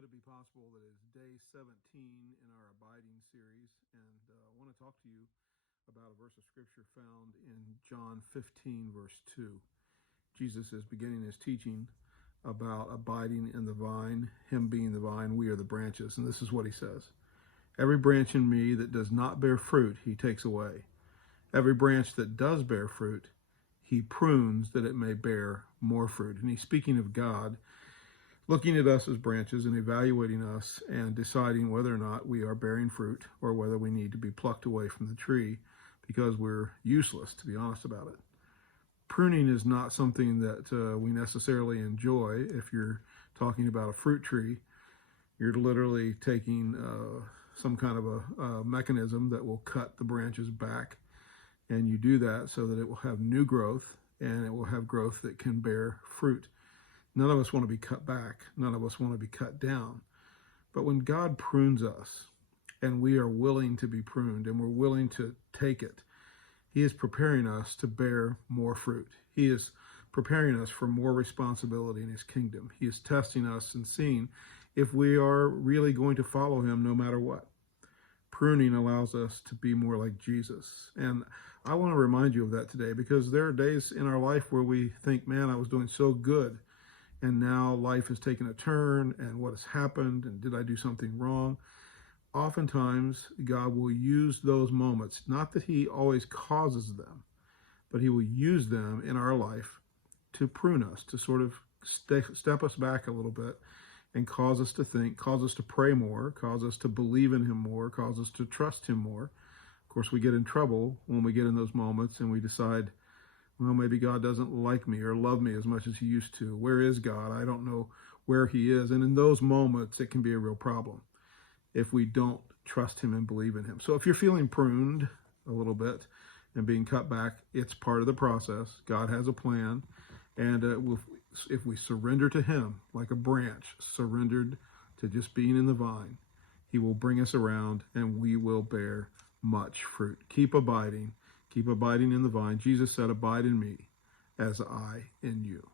could it be possible that it's day 17 in our abiding series? And I want to talk to you about a verse of scripture found in John 15, verse 2. Jesus is beginning his teaching about abiding in the vine, him being the vine, we are the branches. And this is what he says. Every branch in me that does not bear fruit, he takes away. Every branch that does bear fruit, he prunes that it may bear more fruit. And he's speaking of God, looking at us as branches and evaluating us and deciding whether or not we are bearing fruit or whether we need to be plucked away from the tree because we're useless, to be honest about it. Pruning is not something that we necessarily enjoy. If you're talking about a fruit tree, you're literally taking some kind of a mechanism that will cut the branches back, and you do that so that it will have new growth and it will have growth that can bear fruit. None of us want to be cut back. None of us want to be cut down. But when God prunes us and we are willing to be pruned and we're willing to take it, he is preparing us to bear more fruit. He is preparing us for more responsibility in his kingdom. He is testing us and seeing if we are really going to follow him no matter what. Pruning allows us to be more like Jesus. And I want to remind you of that today, because there are days in our life where we think, man, I was doing so good, and now life has taken a turn, and what has happened, and did I do something wrong? Oftentimes, God will use those moments, not that he always causes them, but he will use them in our life to prune us, to sort of step us back a little bit and cause us to think, cause us to pray more, cause us to believe in him more, cause us to trust him more. Of course, we get in trouble when we get in those moments and we decide, well, maybe God doesn't like me or love me as much as he used to. Where is God? I don't know where he is. And in those moments, it can be a real problem if we don't trust him and believe in him. So if you're feeling pruned a little bit and being cut back, it's part of the process. God has a plan. And if we surrender to him like a branch, surrendered to just being in the vine, he will bring us around and we will bear much fruit. Keep abiding in the vine. Jesus said, abide in me as I in you.